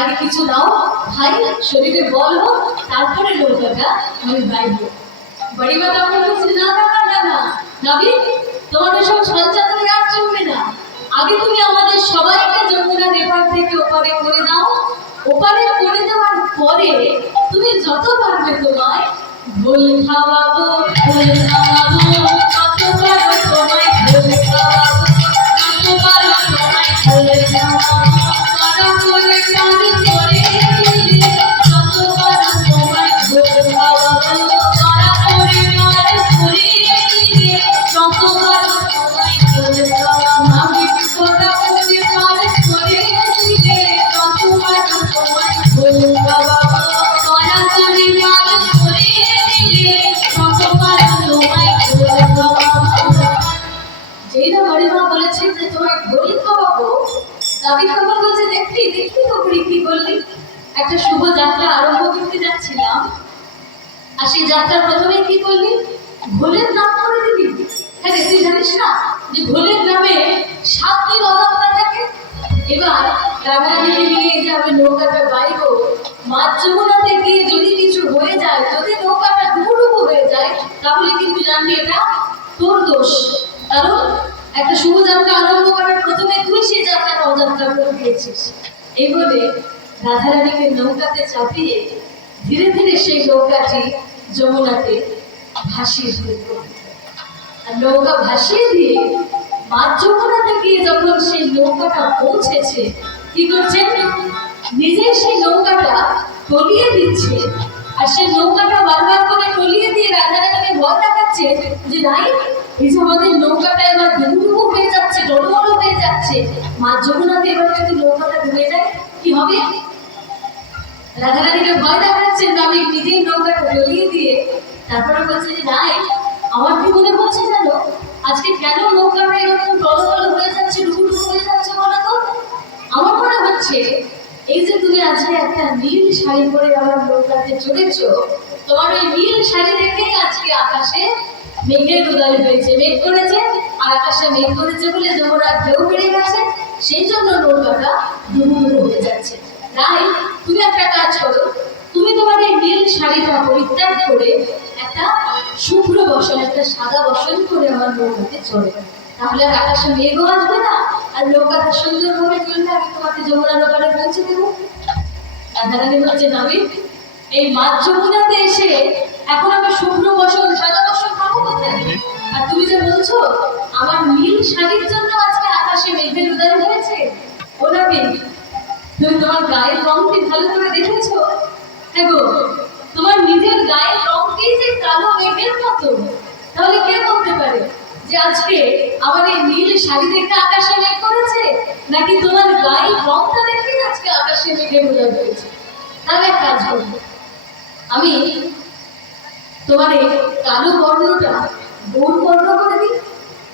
আগে কিছু দাও ভাই, শরীরে বল হোক, তারপরে নৌকাটা আমি বাইবো। বড়ি মা তখন বলছে, না না না না না নাবি, তোমাদের সব ছলচাতুরি আর চলবে না। আগে তুমি আমাদের সবাইকে যমুনার এপার থেকে ওপারে করে দাও। ওপারে করে দেওয়ার পরে তুমি যত পারবে তোমায় ঢোল খাওয়াবো, ঢোল খাওয়াবো, কত পারো তোমায় ঢোল খাওয়াবো, কত পারো তোমায় ঢোল খাওয়াবো, তারা করে টানি করে দিলে কত পারো তোমায় ঢোল খাওয়াবো, তারা করে মার করে দিলে কত পারো তোমায় ঢোল খাওয়াবো, আমি কথা বলে মার করে দিলে কত পারো তোমায় ঢোল খাওয়াবো, তারা করে মার করে দিলে কত পারো তোমায় ঢোল খাওয়াবো। যেই না বড় মা বলেছে যে তোমায় ঢোল খাওয়াবো, দাবি খবর বলছে, দেখি দেখি তো কি বললি। একটা শুভ যাত্রা আরম্ভ করতে যাচ্ছিলাম, আর সেই যাত্রার প্রথমে কি করলি, ঢোলের নাম করে দিবি। হ্যাঁ রে, তুই জানিস না যে ঢোলের নামে 7 দিন অযাত্রা থাকে। এবার রাধারানীকে নিয়ে যে আমি নৌকাটা বাইবো, মাঝ যমুনাতে গিয়ে যদি কিছু হয়ে যায়, যদি নৌকাটা ডুবুডুবু হয়ে যায়, তাহলে কিন্তু জানবি এটা তোর দোষ। কারণ একটা শুভ যাত্রা আরম্ভ করার প্রথমে তুই সেই যাত্রাটা অযাত্রা করে দিয়েছিস। এই বলে রাধারানীকে নৌকাতে চাপিয়ে ধীরে ধীরে সেই নৌকাটি যমুনাতে ভাসিয়ে দিল। আর নৌকা ভাসিয়ে দিয়ে মাঝ যমুনাতে গিয়ে যখন সেই নৌকাটা পৌঁছেছে, কি করছে, নিজে সেই নৌকাটা টলিয়ে দিচ্ছে। আর সেই নৌকাটা বারবার করে টলিয়ে দিয়ে রাধারানীকে ভয় দেখাচ্ছে যে নাই, এই যে আমাদের নৌকাটা এবার ডুবুডুবু হয়ে যাচ্ছে, ডলমল হয়ে যাচ্ছে, মাঝ যমুনাতে এবার যদি নৌকাটা ডুবে যায় কি হবে। রাধারানীকে ভয় দেখাচ্ছেন, আমি নিজেই নৌকাটা টলিয়ে দিয়ে তারপরে বলছে যে নাই, আমার কি মনে হচ্ছে জানো, আজকে কেন নৌকাটা এরকম টলমল হয়ে যাচ্ছে, ডুবুডুবু হয়ে যাচ্ছে বলো তো। আমার মনে হচ্ছে এই যে তুমি আজকে একটা নীল শাড়ি পরে আমার নৌকাতে চড়েছো, তোমার ওই নীল শাড়ি দেখেই আজকে আকাশে মেঘের উদয় হয়েছে, মেঘ করেছে, আর আকাশে মেঘ করেছে বলে যমুনার ঢেউ বেড়ে গেছে, সেই জন্য নৌকাটা ডুবুডুবু হয়ে যাচ্ছে। তাই তুমি একটা কাজ করো, তুমি তোমার এই নীল শাড়িটা পরিত্যাগ করে একটা শুভ্র বসন, একটা সাদা বসন করে আমার নৌকাতে চলে, তাহলে আর আকাশে মেঘও আসবে না, আর নৌকাটা সুন্দরভাবে চলবে, আমি তোমাকে যমুনা নৌকাটা পৌঁছে দেবো। রাধারানী বলছে, নাবি, এই মাঝ যমুনাতে এসে এখন আমি শুভ্র বসন সাদা বসন পাবো কোথায়? আর তুমি যে বলছো আমার নীল শাড়ির জন্য আজকে আকাশে মেঘের উদয় হয়েছে, ও নাবি, তুমি তোমার গায়ের রংটি ভালো করে দেখেছো? হ্যাঁ গো, তোমার নিজের গায়ের রংটি যে কালো মেঘের মতো, তাহলে কে বলতে পারে যে আজকে আমার এই নীল শাড়ি দেখে আকাশে মেঘ করেছে, নাকি তোমার গায়ের রংটা দেখে আজকে আকাশে মেঘের উদয় হয়েছে? তাহলে এক কাজ করবো, আমি তোমার এই কালো বর্ণটা গৌর বর্ণ করে দিই,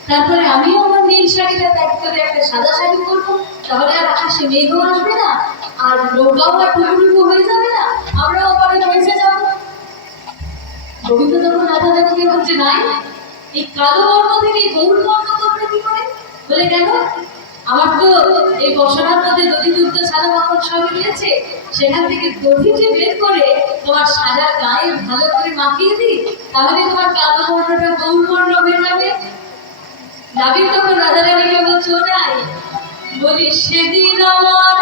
তারপরে আমিও আমার নীল শাড়িটা ত্যাগ করে একটা সাদা শাড়ি পরবো, তাহলে আর আকাশে মেঘও আসবে না, আর নৌকাও আর টুকুটুকু হয়ে যাবে না, আমরা ওপারে পৌঁছে যাবো। গোবিন্দ তখন রাধারানীকে বলছে, নাই, এই কালো বর্ণ থেকে গৌর বর্ণ করবে কি করে? বলে কেন, আমার তো এই বসনার মধ্যে দধি দুগ্ধ ছানা মাখন সব রয়েছে, সেখান থেকে দধিটি বের করে তোমার সাদা গায়ে ভালো করে মাখিয়ে দিই, তাহলে তোমার কালো বর্ণটা গৌর বর্ণ হয়ে যাবে। নাবিক তখন রাধারানীকে বলছো, নাই, বলি সেদিন আমার